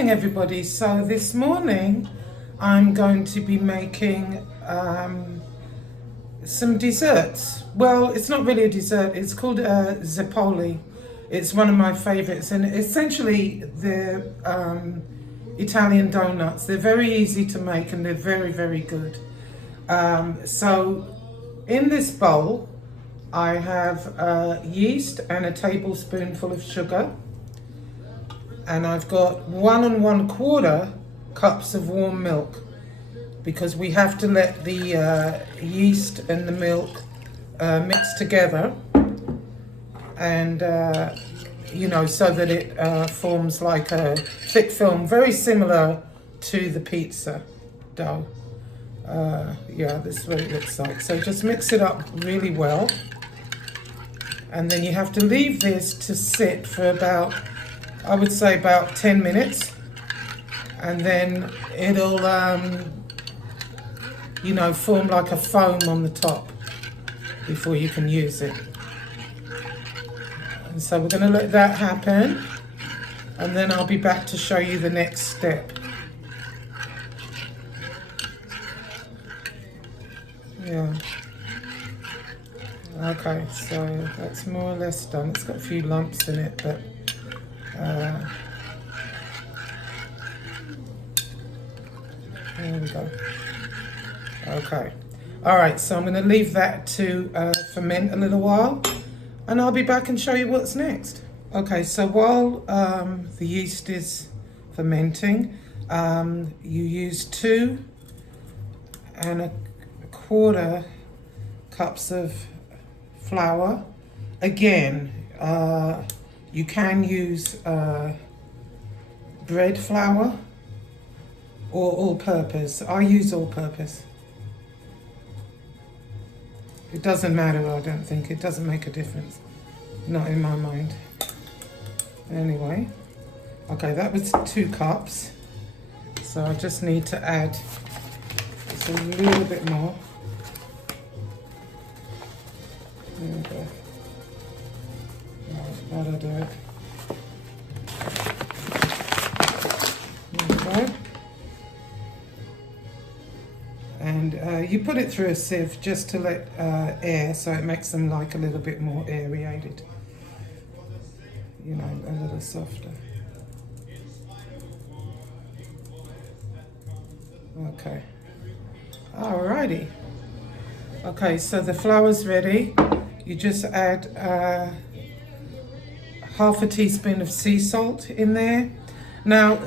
morning, everybody. So this morning I'm going to be making some desserts. Well, it's not really a dessert, it's called Zeppole. It's one of my favorites, and essentially they're Italian donuts. They're very easy to make and they're very, very good. So in this bowl I have yeast and a tablespoonful of sugar, and I've got 1 1/4 cups of warm milk, because we have to let the yeast and the milk mix together, and you know, so that it forms like a thick film, very similar to the pizza dough. Yeah, this is what it looks like. So just mix it up really well, and then you have to leave this to sit for about, I would say, about 10 minutes, and then it'll you know, form like a foam on the top before you can use it. And so we're going to let that happen, and then I'll be back to show you the next step. Yeah. Okay, so that's more or less done. It's got a few lumps in it, but there we go. Okay. All right, so I'm going to leave that to ferment a little while, and I'll be back and show you what's next. Okay, so while the yeast is fermenting, you use 2 1/4 cups of flour. Again, you can use bread flour or all-purpose. I use all-purpose. It doesn't matter, I don't think. It doesn't make a difference. Not in my mind. Anyway. Okay, that was 2 cups. So I just need to add just a little bit more. There we go. Right, that'll do it. There we go. And you put it through a sieve just to let air, so it makes them like a little bit more aerated, you know, a little softer. Okay, alrighty. Okay, so the flour's ready. You just add half a teaspoon of sea salt in there. Now,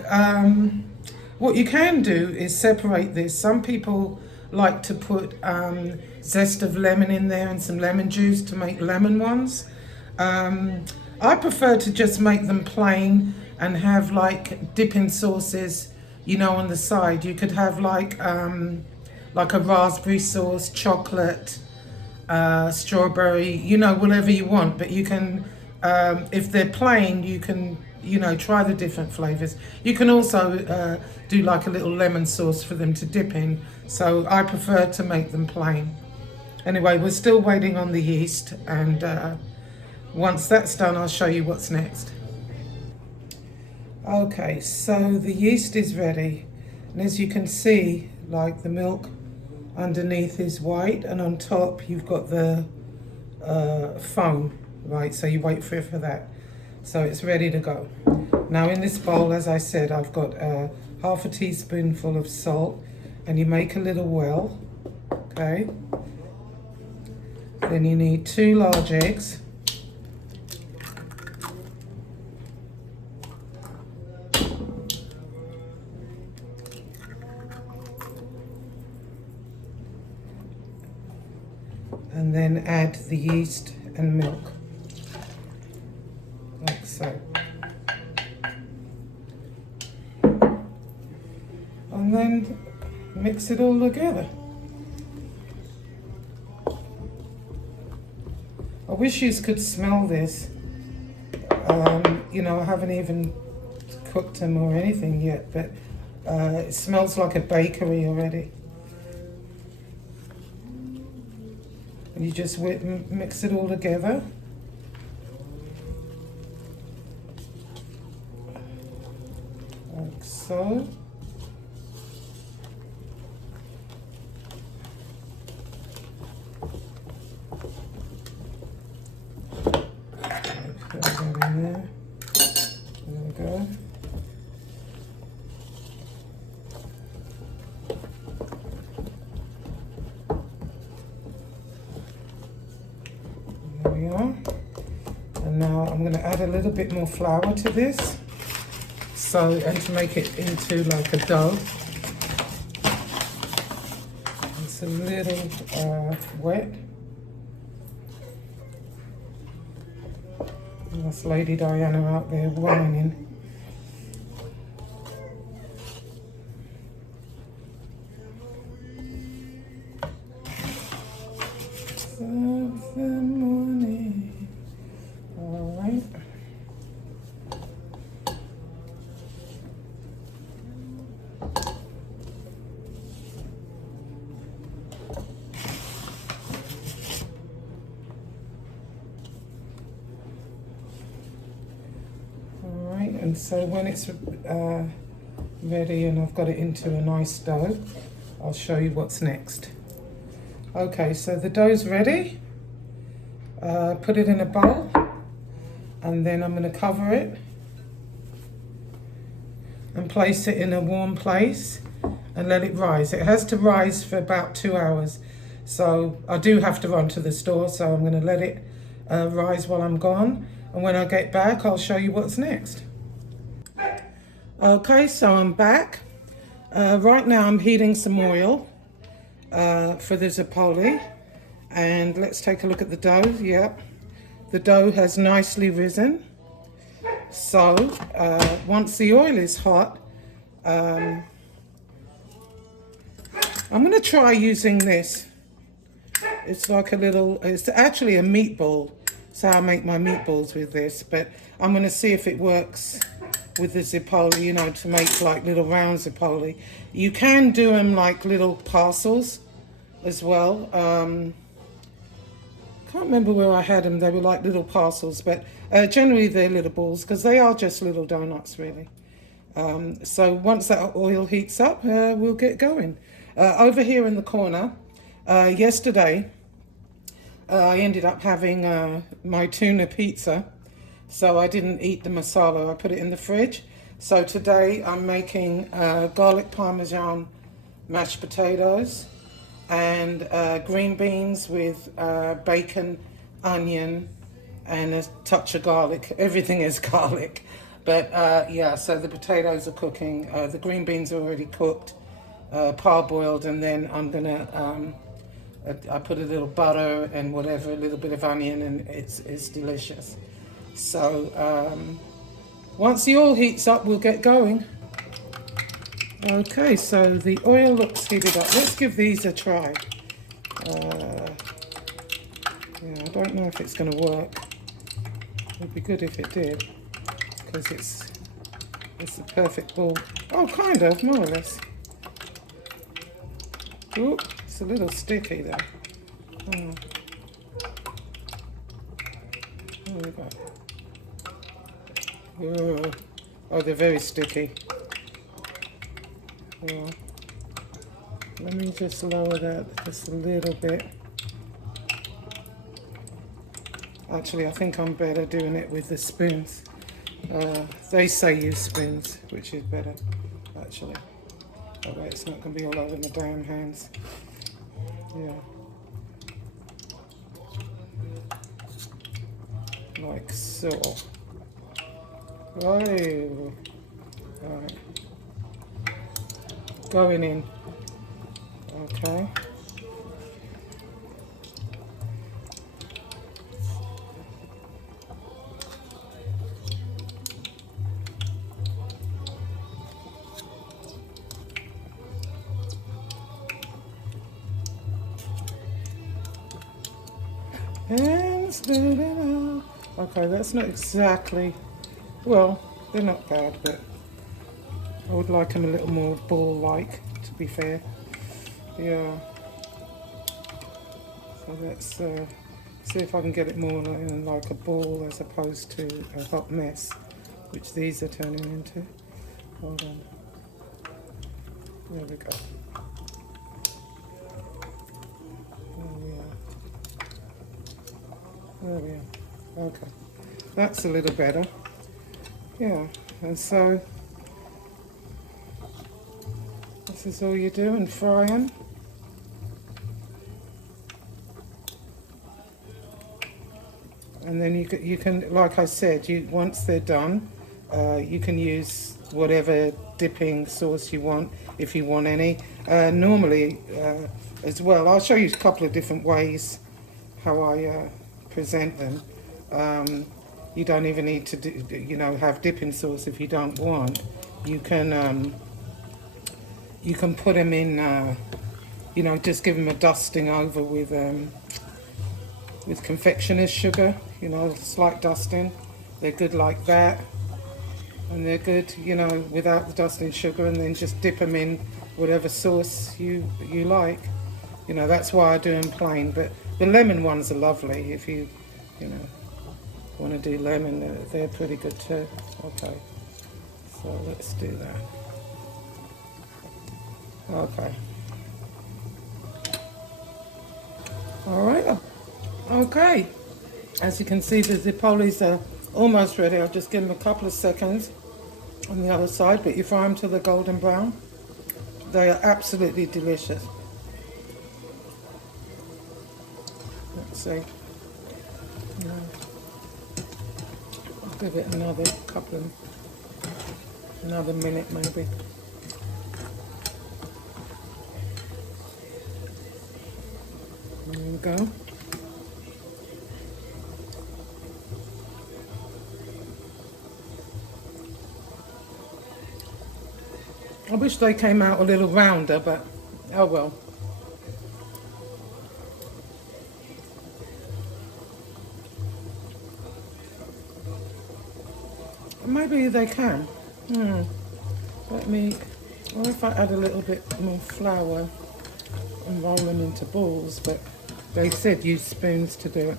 what you can do is separate this. Some people like to put zest of lemon in there and some lemon juice to make lemon ones. I prefer to just make them plain and have like dipping sauces, you know, on the side. You could have like a raspberry sauce, chocolate, strawberry, you know, whatever you want. But you can, if they're plain, you can, you know, try the different flavors. You can also do like a little lemon sauce for them to dip in. So I prefer to make them plain. Anyway, we're still waiting on the yeast, and once that's done, I'll show you what's next. Okay, so the yeast is ready. And as you can see, like the milk underneath is white, and on top you've got the foam, right? So you wait for it for that. So it's ready to go. Now in this bowl, as I said, I've got half a teaspoonful of salt, and you make a little well, okay? Then you need 2 large eggs. And then add the yeast and milk, like so. And then mix it all together. I wish you could smell this. You know, I haven't even cooked them or anything yet, but it smells like a bakery already. And you just mix it all together. Like so. Put that in there. There we go. There we are. And now I'm going to add a little bit more flour to this. So, and to make it into like a dough. It's a little wet. And that's Lady Diana out there whining. Of the morning. All right. And so when it's ready and I've got it into a nice dough, I'll show you what's next. Okay, so the dough's ready. Put it in a bowl, and then I'm going to cover it and place it in a warm place and let it rise. It has to rise for about 2 hours. So I do have to run to the store, so I'm going to let it rise while I'm gone. And when I get back, I'll show you what's next. Okay, so I'm back. Right now I'm heating some oil for the Zeppole. And let's take a look at the dough. Yep, the dough has nicely risen. So once the oil is hot, I'm going to try using this. It's like a little, it's actually a meatball. So I make my meatballs with this, but I'm going to see if it works with the Zeppole, you know, to make like little round Zeppole. You can do them like little parcels as well. Can't remember where I had them. They were like little parcels, but generally they're little balls because they are just little donuts, really. So once that oil heats up, we'll get going. Over here in the corner, yesterday, I ended up having my tuna pizza. So I didn't eat the masala, I put it in the fridge. So today I'm making garlic parmesan mashed potatoes and green beans with bacon, onion, and a touch of garlic. Everything is garlic. But yeah, so the potatoes are cooking. The green beans are already cooked, parboiled, and then I'm gonna, I put a little butter and whatever, a little bit of onion, and it's delicious. So once the oil heats up, we'll get going. Okay, so the oil looks heated up. Let's give these a try. Yeah, I don't know if it's going to work. It'd be good if it did, because it's the perfect ball. Oh, kind of, more or less. Ooh, it's a little sticky there. Oh. There we go. Oh, they're very sticky. Yeah. Let me just lower that just a little bit. Actually, I think I'm better doing it with the spoons. They say use spoons, which is better, actually. That way it's not going to be all over my damn hands. Yeah. Like so. Right. Alright. Going in. Okay. And spit it out. Okay, that's not exactly, well, they're not bad, but I would like them a little more ball-like, to be fair. Yeah. So let's see if I can get it more like a ball as opposed to a hot mess, which these are turning into. Hold on. There we go. There we are. Okay. That's a little better. Yeah. And so this is all you do, and fry them. And then you can, like I said, once they're done, you can use whatever dipping sauce you want, if you want any. Normally, as well, I'll show you a couple of different ways how I present them. You don't even need to have dipping sauce if you don't want. You can put them in, just give them a dusting over with confectioner's sugar, slight dusting. They're good like that. And they're good, without the dusting sugar, and then just dip them in whatever sauce you like. That's why I do them plain. But the lemon ones are lovely. If you want to do lemon, they're pretty good too. Okay, so let's do that. Okay. All right. Okay. As you can see, the Zeppoles are almost ready. I'll just give them a couple of seconds on the other side, but you fry them to the golden brown. They are absolutely delicious. Let's see. I'll give it another minute maybe. There we go. I wish they came out a little rounder, but oh well. Maybe they can. What if I add a little bit more flour and roll them into balls? But they said use spoons to do it.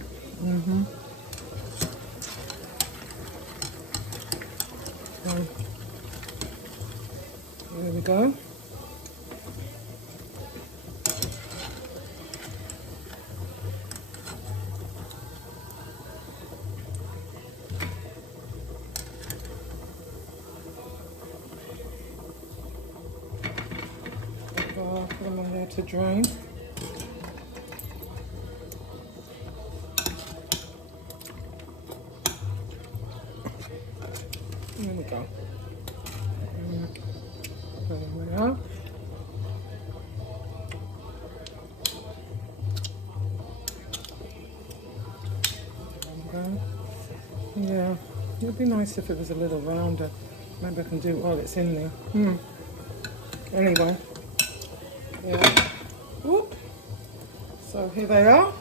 There we go. Put them in there to drain. There we go. There we are. Yeah, it would be nice if it was a little rounder. Maybe I can do it while it's in there. Anyway, yeah. Whoop. So here they are,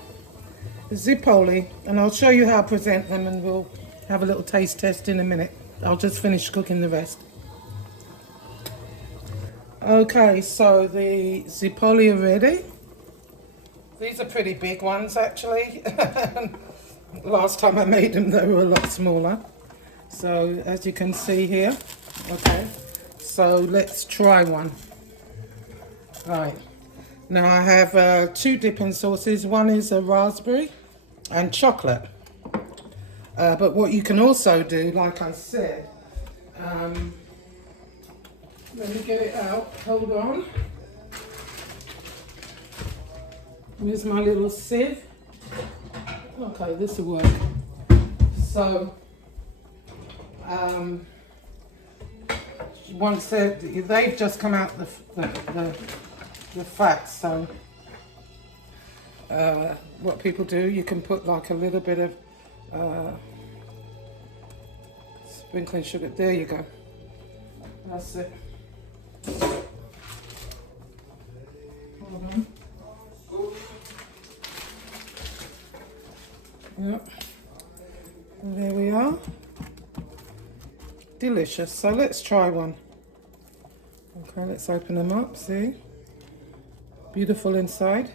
the Zeppole, and I'll show you how to present them, and we'll have a little taste test in a minute. I'll just finish cooking the rest. Okay, so the Zeppole are ready. These are pretty big ones actually. Last time I made them they were a lot smaller. So as you can see here, okay, so let's try one. Right, now I have two dipping sauces. One is a raspberry and chocolate. But what you can also do, like I said, let me get it out, hold on. Here's my little sieve. Okay, this will work. So, once they've just come out the fat, so what people do, you can put like a little bit of sprinkling sugar. There you go. That's it. Hold on. Yep. And there we are. Delicious. So let's try one. Okay, let's open them up. See? Beautiful inside.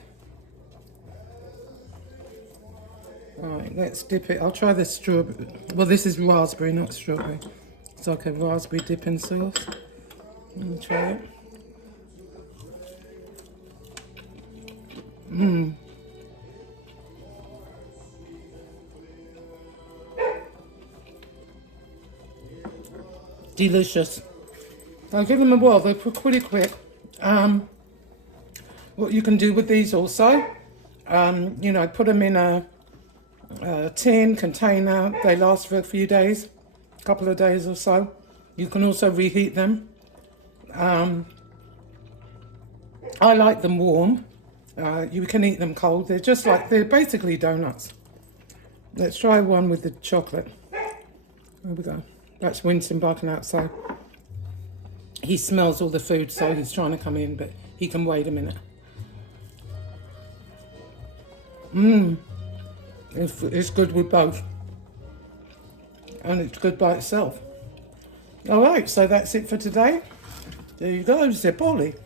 Alright, let's dip it. I'll try this strawberry. Well, this is raspberry, not strawberry. It's like a raspberry dipping sauce. Let me try it. Delicious. I'll give them a whirl. They're pretty quick. What you can do with these also, you know, put them in a tin container. They last for a few days, a couple of days or so. You can also reheat them. I like them warm. You can eat them cold. They're basically donuts. Let's try one with the chocolate. Here we go. That's Winston barking outside. He smells all the food, so he's trying to come in, but he can wait a minute. It's good with both. And it's good by itself. All right, so that's it for today. There you go, Zeppole.